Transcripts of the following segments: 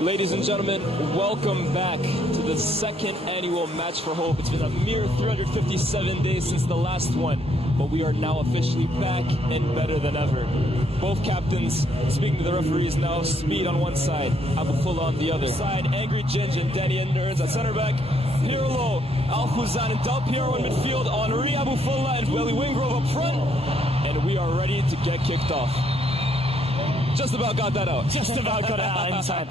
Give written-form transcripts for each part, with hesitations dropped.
Ladies and gentlemen, welcome back to the second annual Match for Hope. It's been a mere 357 days since the last one, but we are now officially back and better than ever. Both captains, speaking to the referees now, Speed on one side, AboFlah on the other side, Angry Ginge and Danny Endurns at center back, Pirlo, Alfuzan and Del Piero in midfield, Henry AboFlah and Billy Wingrove up front, and we are ready to get kicked off. Just about got that out. Just about got it out in time.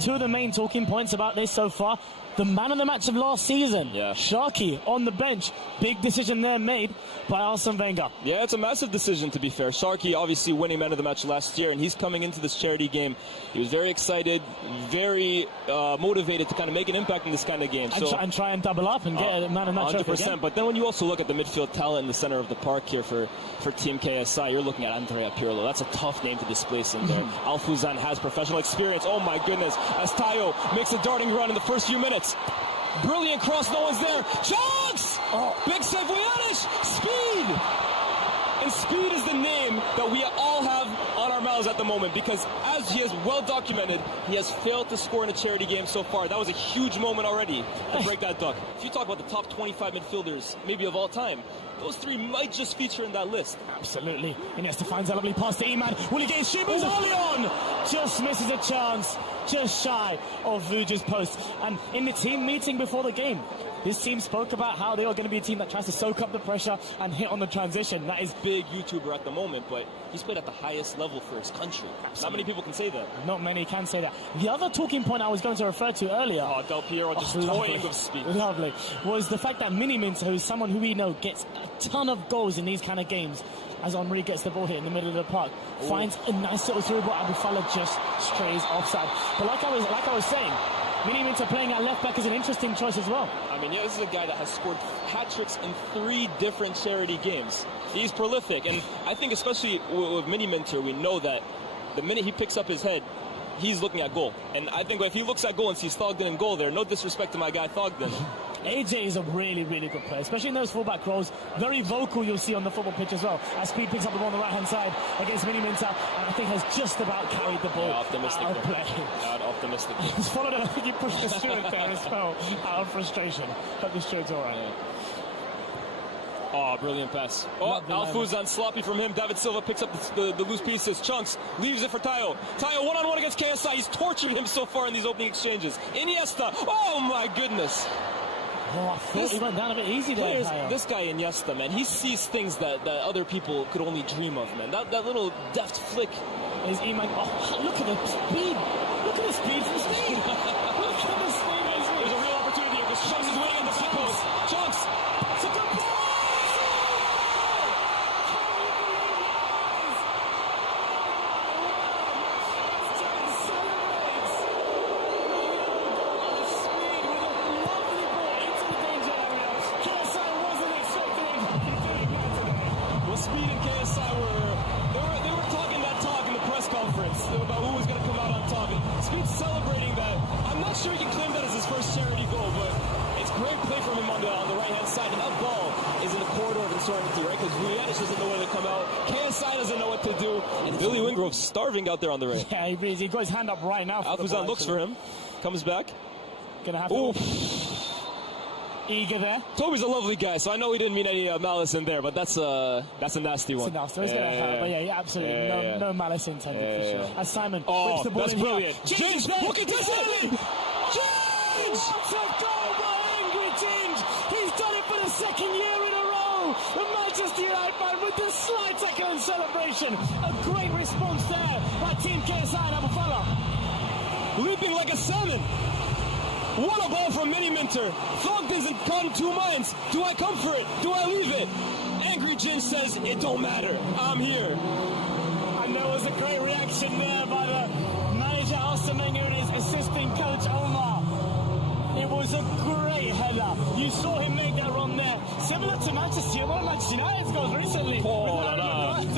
Two of the main talking points about this so far. The man of the match of last season, Sharky, on the bench. Big decision there made by Arsène Wenger. Yeah, it's a massive decision, to be fair. Sharky obviously winning man of the match last year, and he's coming into this charity game. He was very excited, very motivated to kind of make an impact in this kind of game. And try and double up and get a man of the match. 100%. But then when you also look at the midfield talent in the center of the park here for Team KSI, you're looking at Andrea Pirlo. That's a tough name to displace in there. Alfuzan has professional experience. Oh my goodness. As Tayo makes a darting run in the first few minutes. Brilliant cross, no one's there. Chunkz! Big save, Speed! And Speed is the name that we all have on our mouths at the moment, because as he has well documented, he has failed to score in a charity game so far. That was a huge moment already to break that duck. If you talk about the top 25 midfielders, maybe of all time, those three might just feature in that list. Absolutely. Iniesta finds a lovely pass to Iman. Will he get his shoot? Early on! Just misses a chance. Just shy of Vuja's post. And in the team meeting before the game, this team spoke about how they are going to be a team that tries to soak up the pressure and hit on the transition. That is big YouTuber at the moment, but he's played at the highest level for his country. Absolutely. Not many people can say that. Not many can say that. The other talking point I was going to refer to earlier, Del Piero just toying with Speed. Lovely. Was the fact that Miniminter, who's someone who we know gets a ton of goals in these kind of games, as Henry gets the ball hit in the middle of the park, finds a nice little through ball, AboFlah just strays offside. But like I was saying, Miniminter playing at left back is an interesting choice as well. I mean, yeah, this is a guy that has scored hat-tricks in 3 different charity games. He's prolific, and I think especially with Miniminter, we know that the minute he picks up his head, he's looking at goal. And I think if he looks at goal and sees Thogden in goal there, no disrespect to my guy Thogden. AJ is a really, really good player, especially in those fullback roles. Very vocal, you'll see on the football pitch as well. As Speed picks up the ball on the right-hand side against Miniminter, and I think has just about carried the ball out of play. Optimistic. He's followed it. I think he pushed the steward there as well, out of frustration. But the steward's all right. Oh, brilliant pass. Alfuzan sloppy from him. David Silva picks up the loose pieces. Chunkz leaves it for Tayo. Tayo one-on-one against KSI. He's tortured him so far in these opening exchanges. Iniesta. Oh, my goodness. Oh, I thought he went down a bit easy there. This guy Iniesta, man, he sees things that other people could only dream of, man. That little deft flick. Is Iman? Oh, look at the speed. Look at the speed from Speed. Look at the speed. There's a real opportunity here because Chunkz is winning on the post. Chunkz. It's a good ball. Speed and KSI they were talking that talk in the press conference about who was going to come out on top. And Speed's celebrating that. I'm not sure he can claim that as his first charity goal, but it's great play from him on the right-hand side. And that ball is in the corridor of uncertainty, right? Because Rihanna doesn't know where to come out. KSI doesn't know what to do. And Billy Wingrove's starving out there on the right. Yeah, he got his hand up right now. Alfuzan looks for him. Comes back. Gonna have to... Eager there. Toby's a lovely guy, so I know he didn't mean any malice in there, but that's a nasty one. It's a nasty one. It's gonna hurt, but yeah, absolutely no malice intended for sure. As Simon whips the ball that's in brilliant. Ginge, look at this! Ginge! What a goal by Angry Ginge! He's done it for the second year in a row. The Manchester United man with the slide tackle and celebration. A great response there by Team KSI and AboFlah. Leaping like a salmon. What a ball from Miniminter. Thogden's caught in 2 minds. Do I come for it? Do I leave it? Angry Ginge says, it don't matter. I'm here. And there was a great reaction there by the manager Arsène Wenger and his assistant coach Omar. It was a great header. You saw him make that run there. Similar to Manchester United's goals recently. To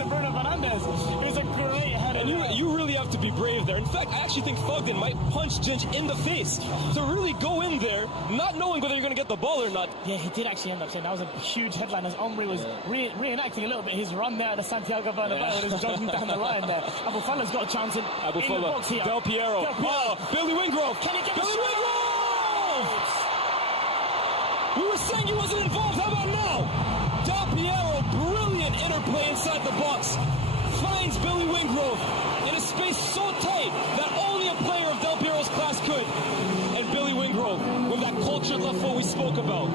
Bruno Fernandes. It was a great header. And you really have to be brave there. In fact, I actually think Fogden might punch Ginch in the face to really go in there, not knowing whether you're going to get the ball or not. Yeah, he did actually end up saying that was a huge headline as Henry was reenacting a little bit his run there at the Santiago Bernabeu and he's jogging down the line there. AboFlah's got a chance in the box here. Del Piero. Oh, Billy Wingrove. Can he get Billy Wingrove? We were saying he wasn't involved. How about now? Del Piero, brilliant interplay inside the box. Finds Billy Wingrove in a space so tight that only a player of Del Piero's class could. And Billy Wingrove, with that cultured left foot we spoke about,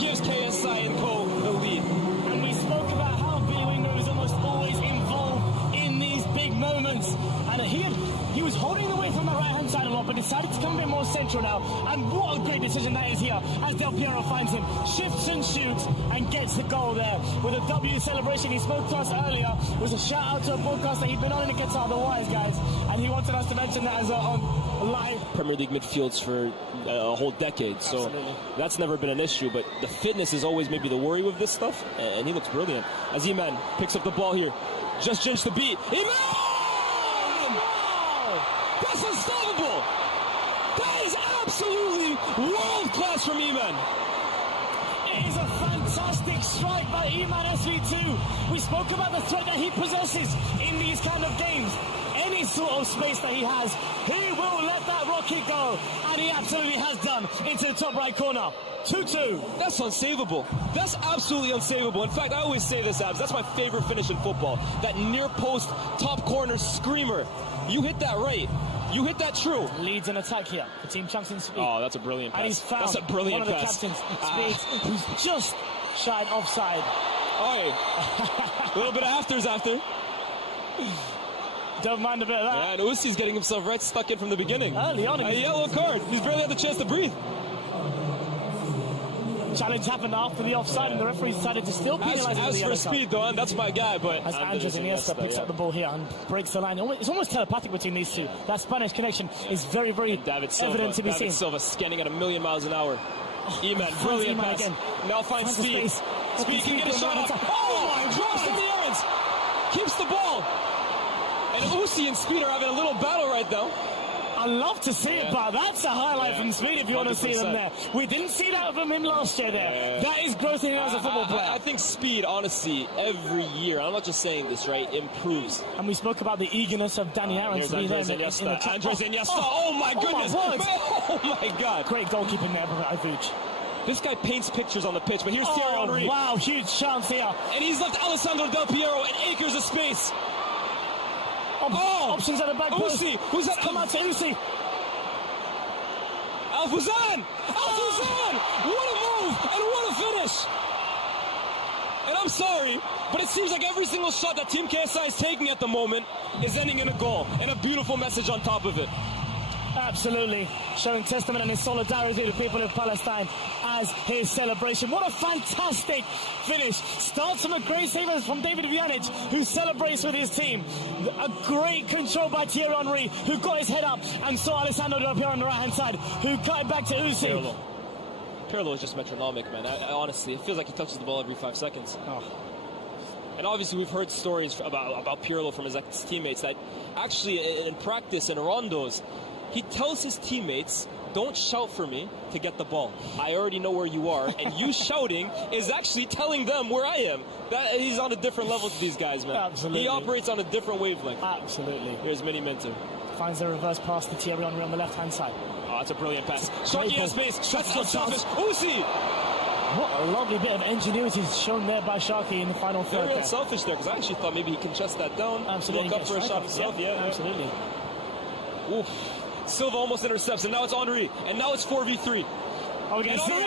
gives KSI and Co. the lead. And we spoke about how Billy Wingrove is almost always involved in these big moments. And he was holding the way from the right-hand side a lot, but decided to come a bit more central now. And what a great decision that is here, as Del Piero finds him, shifts and shoots, and gets the goal there. With a W celebration, he spoke to us earlier. It was a shout-out to a podcast that he'd been on in the Qatar, the Wise guys, and he wanted us to mention that as on live. Premier League midfields for a whole decade, so that's never been an issue, but the fitness is always maybe the worry with this stuff, and he looks brilliant. As Iman picks up the ball here, just Ginch the beat. Iman! That's unstoppable! That is absolutely world class from Iman. It is a fantastic strike by Iman SV2. We spoke about the threat that he possesses in these kind of games. Any sort of space that he has, he will let that rocket go. And he absolutely has done into the top right corner. 2-2. That's unsavable. That's absolutely unsavable. In fact, I always say this, Abs. That's my favorite finish in football. That near post, top corner screamer. You hit that right. You hit that true. Leads an attack here for Team Chunkz and Speed. Oh, that's a brilliant pass. And he's found that's a brilliant one of pass. the captains, Speed, who's just shied offside. Oh, a little bit of afters after. Don't mind a bit of that. Yeah, and Usi's getting himself right stuck in from the beginning. Early on. A yellow card. He's barely had the chance to breathe. Challenge happened after the offside, and the referee decided to still penalise him. As for Speed, though, that's my guy, but as Andrés Iniesta picks up the ball here and breaks the line. It's almost telepathic between these two. That Spanish connection is very, very evident to be seen. Silva scanning at 1,000,000 miles an hour. Iman, brilliant pass. Again. Now finds Speed. Speed can get a shot off. Oh my gosh, Danny Aarons keeps the ball. And Usi and Speed are having a little battle right now. I love to see it, but that's a highlight from Speed if you want to see them there. We didn't see that from him last year there. That is growth in him as a football player. I think Speed, honestly, every year, I'm not just saying this, right, improves. And we spoke about the eagerness of Danny Aarons to be there in the Andrés Iniesta. Oh my goodness. Oh my God. Great goalkeeping there by Ivuch. This guy paints pictures on the pitch, but here's Thierry Henry. Wow, huge chance here. And he's left Alessandro Del Piero and acres of space. Options at the back post. Usi, who's that? Come out to Usi. Alfuzan! What a move and what a finish! And I'm sorry, but it seems like every single shot that Team KSI is taking at the moment is ending in a goal and a beautiful message on top of it. Absolutely, showing testament and his solidarity to the people of Palestine as his celebration. What a fantastic finish. Starts from a great save from David Vjanic, who celebrates with his team. A great control by Thierry Henry, who got his head up and saw Alessandro Del Piero on the right-hand side, who cut it back to Usi. Pirlo is just metronomic, man. Honestly, it feels like he touches the ball every 5 seconds. And obviously, we've heard stories about Pirlo from his ex-teammates that actually, in practice, in rondos, he tells his teammates, don't shout for me to get the ball. I already know where you are, and you shouting is actually telling them where I am. He's on a different level to these guys, man. Absolutely. He operates on a different wavelength. Absolutely. Here's Miniminter. Finds the reverse pass to Thierry Henry on the left-hand side. Oh, that's a brilliant pass. Sharky has space. That's unselfish. Usi! What a lovely bit of ingenuity shown there by Sharky in the final third. Very unselfish there, because I actually thought maybe he can chest that down. Absolutely. Look up for a shot himself. Yeah, absolutely. Oof. Silva almost intercepts, and now it's Henry, and now it's 4v3. Are we going to see it?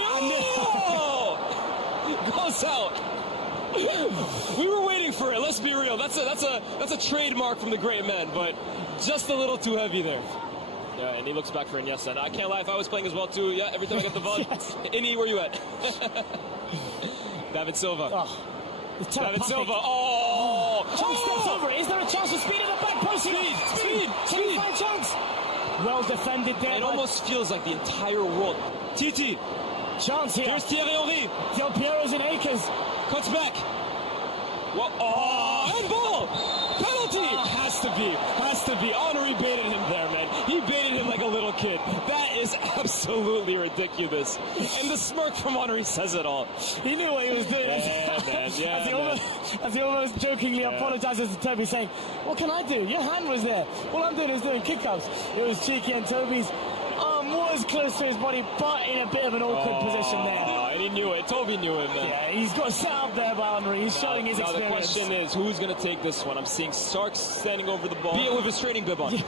Goes out. We were waiting for it. Let's be real. That's a trademark from the great man, but just a little too heavy there. Yeah, and he looks back for Iniesta. And I can't lie, if I was playing as well too. Yeah, every time I get the ball, Ini, where you at? David Silva. David Silva. Chunkz steps over it. Is there a chance for Speed in the back post? Speed. Can he find Chunkz? Well defended there. It almost feels like the entire world. TT. Chance here. Here's Thierry Henry. Del Piero's in acres. Cuts back. Well, handball. penalty! Has to be. Henry baited him there, man. He baited him like a little kid. That is absolutely ridiculous. And the smirk from Henry says it all. He knew what he was doing. As he almost jokingly apologizes to Toby, saying, what can I do? Your hand was there. All I'm doing is doing kick-ups. It was cheeky, and Toby's arm was close to his body, but in a bit of an awkward position there. And he knew it. Toby knew it, man. Yeah, he's got set up there by Henry. He's showing his experience. Now the question is, who's going to take this one? I'm seeing Starks standing over the ball. Be it with his training bib on. Yeah,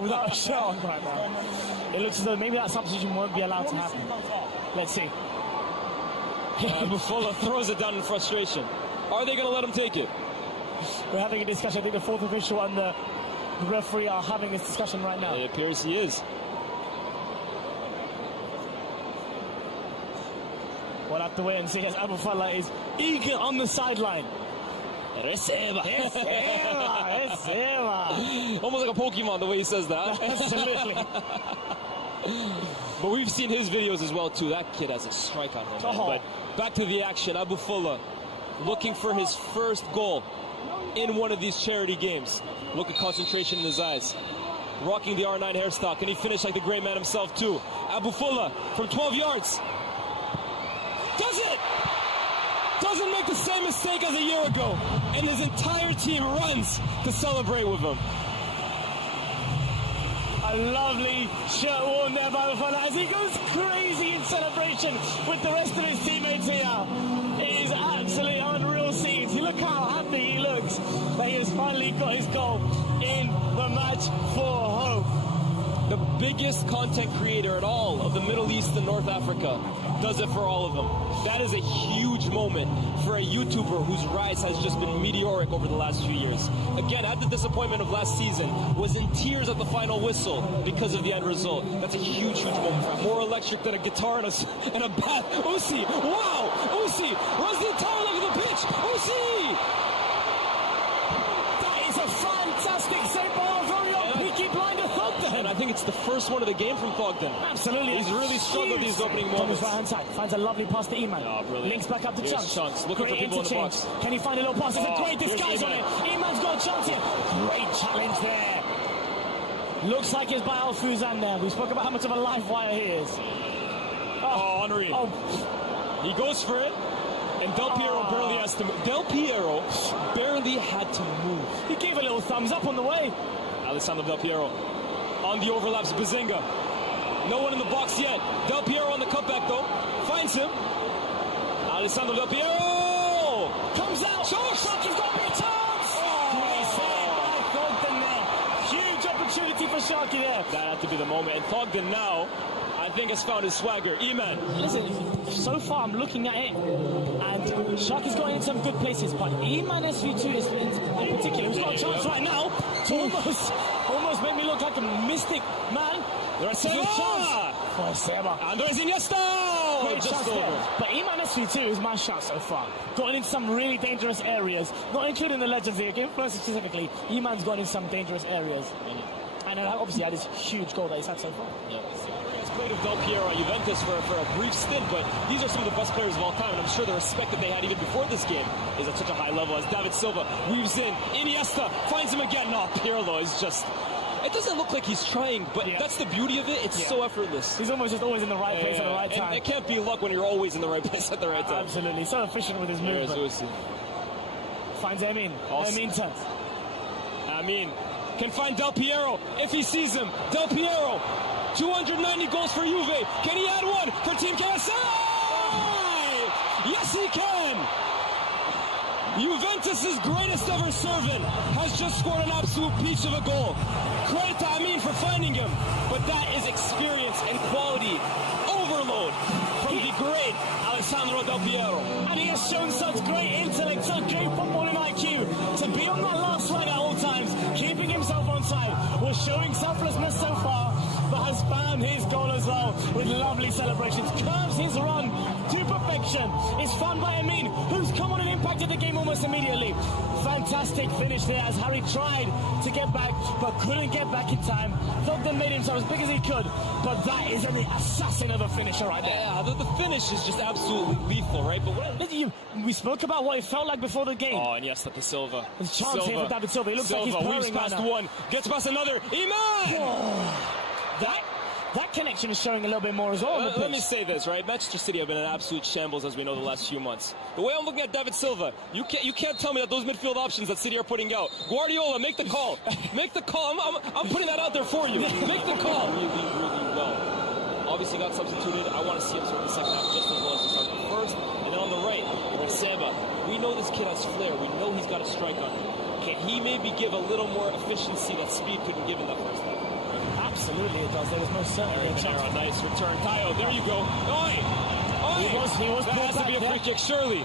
without a shirt on right now. It looks as though maybe that substitution won't be allowed to happen. Let's see. AboFlah throws it down in frustration. Are they going to let him take it? We're having a discussion. I think the fourth official and the referee are having this discussion right now. It appears he is. We'll have to wait and see as AboFlah is eager on the sideline. Receba. Receba. Almost like a Pokemon the way he says that. Absolutely. But we've seen his videos as well too. That kid has a strike on him. But back to the action. AboFlah looking for his first goal in one of these charity games. Look at concentration in his eyes. Rocking the R9 hairstyle. Can he finish like the great man himself too? AboFlah from 12 yards. Does it! Doesn't make the same mistake as a year ago. And his entire team runs to celebrate with him. A lovely shirt worn there by AboFlah as he goes crazy in celebration with the rest of his teammates here. It is absolutely unreal scenes. Look how happy he looks that he has finally got his goal in the match for hope. The biggest content creator at all of the Middle East and North Africa does it for all of them. That is a huge moment for a YouTuber whose rise has just been meteoric over the last few years. Again, had the disappointment of last season, was in tears at the final whistle because of the end result. That's a huge, huge moment for him. More electric than a guitar and a bath. Usi, wow! Usi runs the entire leg of the pitch. Usi! That is a fantastic save by our very own Peaky Blinder Thogden. And I think it's the first one of the game from Thogden. Absolutely. He's really struggled these opening moments. On his right-hand side, finds a lovely pass to Iman. Links back up to Chunkz. Looking for people in the box. Can he find a little pass? It's a great disguise on it. Iman's got a chance here. Great challenge there. Looks like it's by Alfuzan there. We spoke about how much of a live wire he is. Henry. He goes for it. And Del Piero barely has to move. Del Piero barely had to move. He gave a little thumbs up on the way. Alessandro Del Piero on the overlaps. Bazinga. No one in the box yet. Del Piero on the cutback though. Finds him. Alessandro Del Piero comes out. Sharky's got a chance. Great save by Thogden there. Huge opportunity for Sharky there. That had to be the moment. And Thogden now, I think, has found his swagger. Iman. Listen, so far I'm looking at it, and Sharky's got in some good places, but Iman SV2 is in particular, who's got a chance right now to almost make me look like a mystic man. There's a chance. Andrés Iniesta! Just over. But Iman SV2 is my shot so far. Gotten in some really dangerous areas, not including the legends here, Game First specifically. Iman's gone in some dangerous areas. And obviously had this huge goal that he's had so far. Played with Del Piero at Juventus for a brief stint, but these are some of the best players of all time, and I'm sure the respect that they had even before this game is at such a high level as David Silva weaves in. Iniesta finds him again. No, Pirlo is just... It doesn't look like he's trying, but that's the beauty of it. It's so effortless. He's almost just always in the right place at the right time. And it can't be luck when you're always in the right place at the right time. Absolutely. So efficient with his movement. Finds Amin. Miniminter. Amin can find Del Piero if he sees him. Del Piero. 290 goals for Juve. Can he add one for Team KSI? Yes, he can. Juventus' greatest ever servant has just scored an absolute peach of a goal. Credit to Amin for finding him, but that is experience and quality overload from the great Alessandro Del Piero. And he has shown such great intellect, such great footballing IQ to be on that last leg at all times, keeping himself on side, was showing selflessness so far, but has found his goal as well with lovely celebrations. Curves his run to perfection. It's found by Amin, who's come on and impacted the game almost immediately. Fantastic finish there as Harry tried to get back, but couldn't get back in time. Thought they made himself as big as he could, but that is an assassin of a finisher right there. Yeah, the finish is just absolutely lethal, right? But we spoke about what it felt like before the game. Oh, Iniesta to Silva. There's a chance here for David Silva. It looks like he's weaves past one, gets past another. Iman! That connection is showing a little bit more as well. Let me say this, right? Manchester City have been in absolute shambles, as we know, the last few months. The way I'm looking at David Silva, you can't tell me that those midfield options that City are putting out. Guardiola, make the call. Make the call. I'm putting that out there for you. Make the call. Really, really well. Obviously got substituted. I want to see him start the second half just as well as he started the first. And then on the right, Seba. We know this kid has flair. We know he's got a strike on him. Can he maybe give a little more efficiency that speed couldn't give in that first half? Absolutely it does. There was no certainty. A nice return. Tayo, there you go. Oi! Oi! He was that has to be a free kick, surely.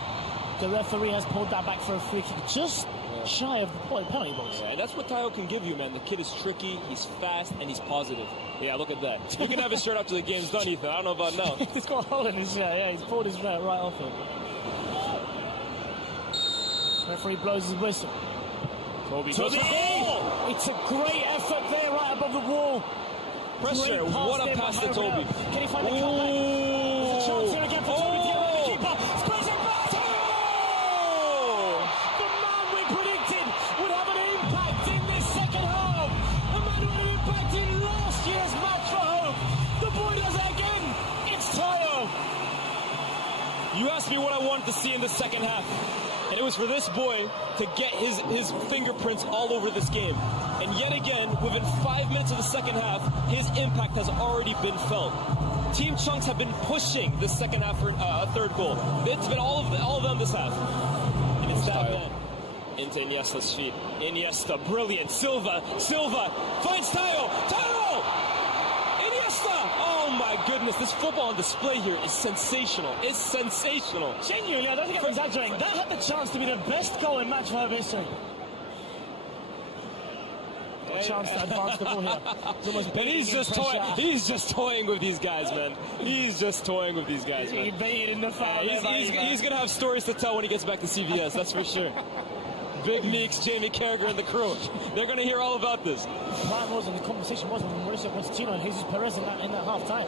The referee has pulled that back for a free kick, just shy of the penalty box. Yeah, and that's what Tayo can give you, man. The kid is tricky, he's fast, and he's positive. Yeah, look at that. You can have his shirt after the game's done, Ethan. I don't know about now. He's got a hole in his shirt. Yeah, he's pulled his shirt right off him. Referee blows his whistle. Toby goes for goal! It's a great effort there, right above the wall. Pressure, what a pass to Toby. Can he find the comeback? There's a chance here again for Toby to get rid of the keeper. Squares it back! The man we predicted would have an impact in this second half. The man who had an impact in last year's match for home. The boy does it again. It's Tayo. You asked me what I wanted to see in the second half. And it was for this boy to get his fingerprints all over this game. And yet again, within 5 minutes of the second half, his impact has already been felt. Team Chunkz have been pushing the second half for a third goal. It's been all of them this half. And it's that man. Into Iniesta's feet. Iniesta, brilliant. Silva finds Tayo. Tayo! Iniesta! Oh my goodness, this football on display here is sensational. It's sensational. Genuinely, I don't think I'm exaggerating. That had the chance to be the best goal in match for her history. A chance to advance the ball here. And he's just toying with these guys, man. He's just toying with these guys, man. He baited in the foul. He's going to have stories to tell when he gets back to CVS, that's for sure. Big Meeks, Jamie Carragher, and the crew. They're going to hear all about this. Prime was, and the conversation was with Mauricio Pochettino and Jesus Perez in that half time.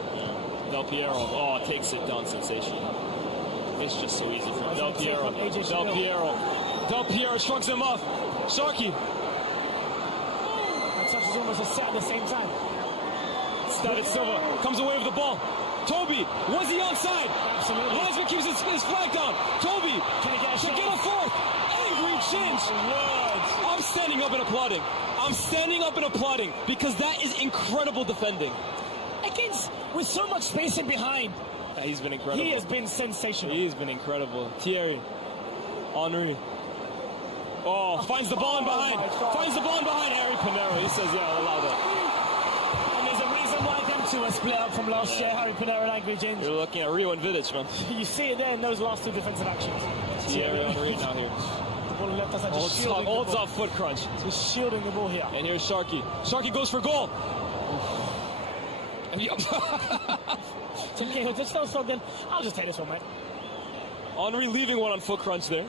Del Piero, takes it down, sensational. It's just so easy for him. Del Piero shrugs him off. Sharky. That touch is almost a set at the same time. David Silva comes away with the ball. Toby, was he onside? Absolutely. Linesman keeps his flag down. Toby, can he get a shot? Get a fourth. Angry change. I'm standing up and applauding. I'm standing up and applauding because that is incredible defending. Against, with so much space in behind. He's been incredible. He has been sensational. He's been incredible. Thierry Henry. Finds the ball in behind. Finds the ball in behind. Harry Pinero. He says, yeah, I'll allow that. And there's a reason why them two are split up from last year, Harry Pinero and Angry Ginger. You're looking at Rio and Vidic, man. You see it there in those last two defensive actions. Thierry Henry now here. The ball left us holds off foot crunch. He's shielding the ball here. And here's Sharky. Sharky goes for goal. Okay, just so good. I'll just take this one, mate. Henry leaving one on foot crunch there.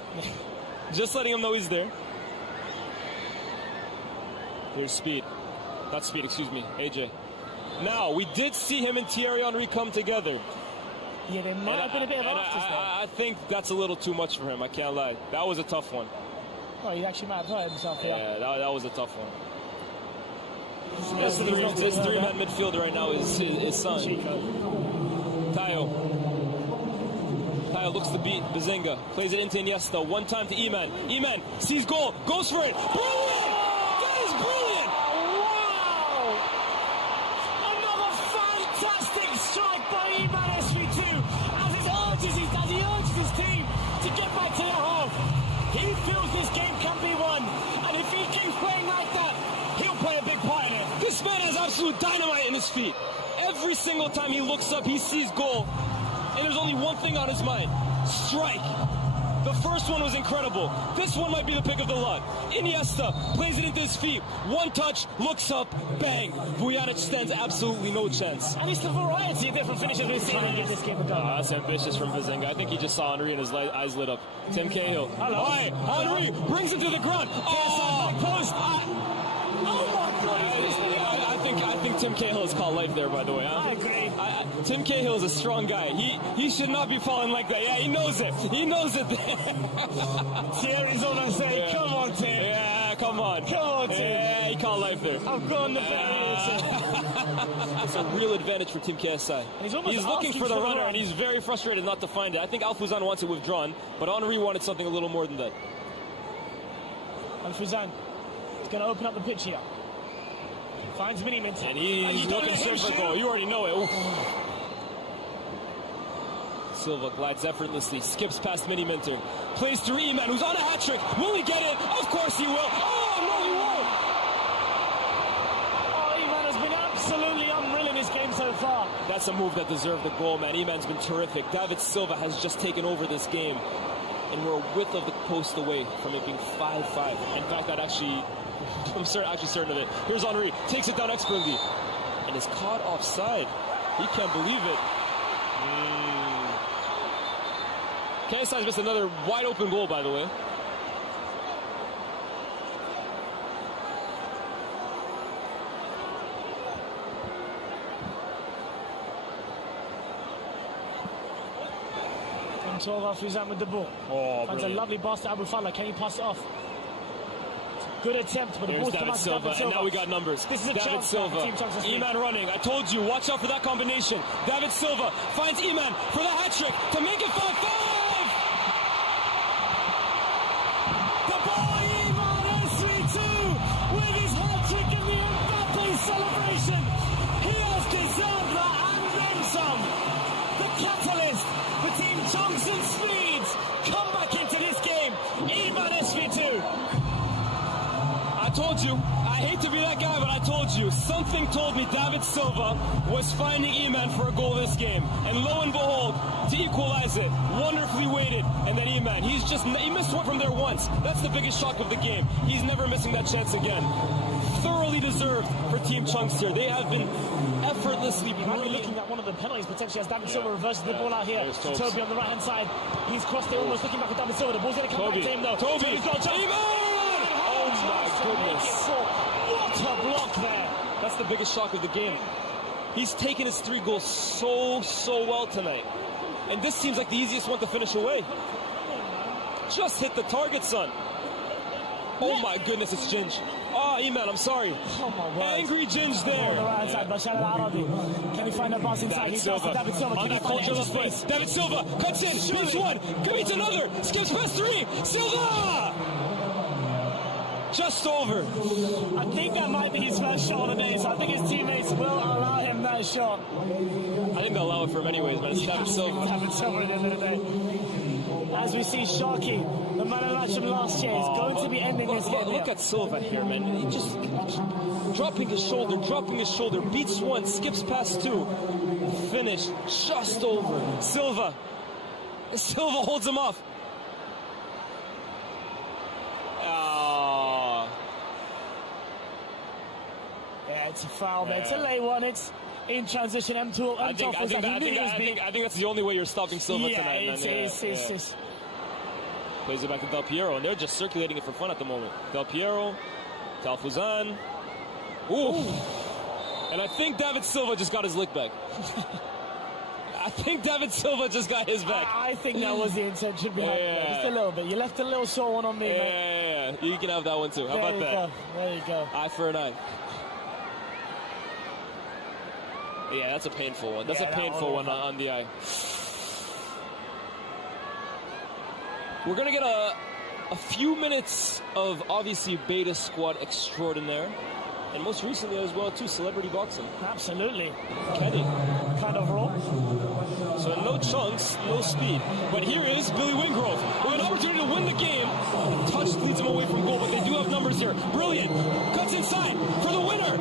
Just letting him know he's there. There's Speed. Not Speed, excuse me. AJ. Now, we did see him and Thierry Henry come together. Yeah, there might have been a bit of afters there. I think that's a little too much for him. I can't lie. That was a tough one. Oh, he actually might have hurt himself here. Yeah, that was a tough one. This three-man midfielder right now is his son. Tayo looks to beat Bazinga. Plays it into Iniesta. One time to Iman. Iman sees goal. Goes for it. Brilliant! That is brilliant! Wow! Another fantastic strike by Iman SV2 as he urges his team to get back to the half. He feels this game can be won. And if he keeps playing like that, he'll play a big part in it. This man has absolute dynamite in his feet. Every single time he looks up, he sees goal. And there's only one thing on his mind. Strike. The first one was incredible. This one might be the pick of the lot. Iniesta plays it into his feet. One touch, looks up, bang. Vujanic stands absolutely no chance. And it's the variety of different finishes we've seen in this game. That's ambitious from Vizenga. I think he just saw Henry and his eyes lit up. Tim Cahill. Hello. Hi, Henry brings him to the ground. Oh, post. I think Tim Cahill has called life there, by the way. I agree. Tim Cahill is a strong guy. He should not be falling like that. Yeah, he knows it. He knows it. Thierry's almost saying, come on, Tim. Yeah, come on. Come on, Tim. Yeah, he called life there. I'm going to bed. It's a real advantage for Team KSI. He's looking for the runner, and he's very frustrated not to find it. I think Alfuzan wants it withdrawn, but Henry wanted something a little more than that. Alfuzan is going to open up the pitch here. Finds Miniminter. And he's looking for goal. You already know it. Oof. Silva glides effortlessly, skips past Miniminter, plays through Iman, who's on a hat trick. Will he get it? Of course he will. Oh, no, he won't. Oh, Iman has been absolutely unreal in this game so far. That's a move that deserved the goal, man. Iman's been terrific. David Silva has just taken over this game, and we're a width of the post away from it being 5-5. In fact, I'm actually certain of it. Here's Henry, takes it down expertly, and is caught offside. He can't believe it. KSI's missed another wide open goal, by the way. Control Alfuzan with the ball. Oh, finds a lovely pass to AboFlah. Can he pass it off? Good attempt, but there's David Silva, and now we got numbers. This is a David Silva, Iman running. I told you, watch out for that combination. David Silva finds Iman for the hat trick to make it 5-5. The ball, Iman SV2 with his hat trick in the Mbappe celebration. He has deserved that and then some. The catalyst for Team Chunkz and Speeds come back into this game. Iman SV2. I told you, I hate to be that guy, but I told you, something told me David Silva was finding Iman for a goal this game. And lo and behold, to equalize it, wonderfully weighted, and then Iman. He missed one from there once. That's the biggest shock of the game. He's never missing that chance again. Thoroughly deserved for Team Chunkz here. They have been effortlessly brilliant. Looking at one of the penalties potentially as David Silva reverses the ball out here. Toby on the right hand side. He's crossed it, almost looking back at David Silva. The ball's going to come back to him though. Toby's got a chance. Oh my goodness. What a block there. That's the biggest shock of the game. He's taken his 3 goals so well tonight. And this seems like the easiest one to finish away. Just hit the target, son. Oh my goodness, it's Ginge. Oh, Iman, I'm sorry. Oh my word. Angry Ginge there. On the right side, Bashar Al-Arabi. Can he find a pass inside? David He Silva. David Silva. On that cultural space. David Silva cuts in. Here's one. Commits another. Skips past 3. Silva! Just over. I think that might be his first shot of the day, so I think his teammates will allow him that shot. I think they'll allow it for him anyways, man. It's David Silva. David Silva at the end of the day. As we see Sharky, the man of match from last year, is going to be ending this game. Look at Silva here, man. He just dropping his shoulder, beats one, skips past 2. Finish just over. Silva holds him off. Yeah, it's a foul, man. It's a late one. It's in transition. I think that's the only way you're stopping Silva tonight, man. It's Plays it back to Del Piero, and they're just circulating it for fun at the moment. Del Piero, Alfuzan. Ooh. And I think David Silva just got his lick back. I think David Silva just got his back. I think that was the intention behind it. Just a little bit. You left a little short one on me, man. Yeah. You can have that one too. How about that? There you go. Eye for an eye. Yeah, that's a painful one. That's a painful one on the eye. We're going to get a few minutes of, obviously, beta squad extraordinaire. And most recently as well, too, celebrity boxing. Absolutely. Kenny. Kind of raw. So no Chunkz, no speed. But here is Billy Wingrove with an opportunity to win the game. The touch leads him away from goal, but they do have numbers here. Brilliant. Cuts inside for the winner.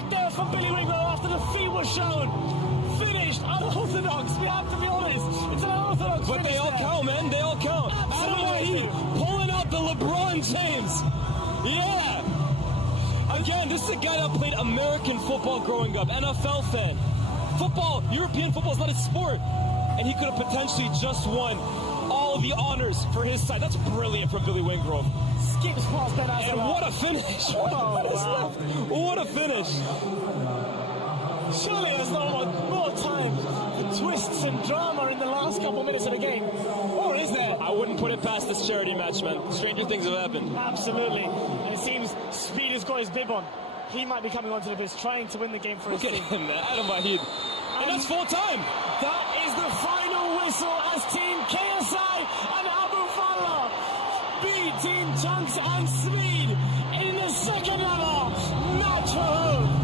right there from Billy Winkler after the feet were shown. Finished, unorthodox, we have to be honest. It's an unorthodox But they all there. count, man. They all count. Absolutely. Pulling out the LeBron James. Yeah. Again, this is a guy that played American football growing up, NFL fan. Football, European football is not a sport. And he could have potentially just won all the honors for his side. That's brilliant from Billy Wingrove. Skips past Ben And what a finish. wow. What a finish. Surely there's no more time for twists and drama in the last couple minutes of the game. Or is there? I wouldn't put it past this charity match, man. Stranger things have happened. Absolutely. And it seems Speed has got his bib on. He might be coming onto the pitch trying to win the game for his Look at team. him, man. Adam Wahid. And that's full time. That is the final whistle as Team KSI and AboFlah beat Team Chunkz and Speed in the second ever match for home.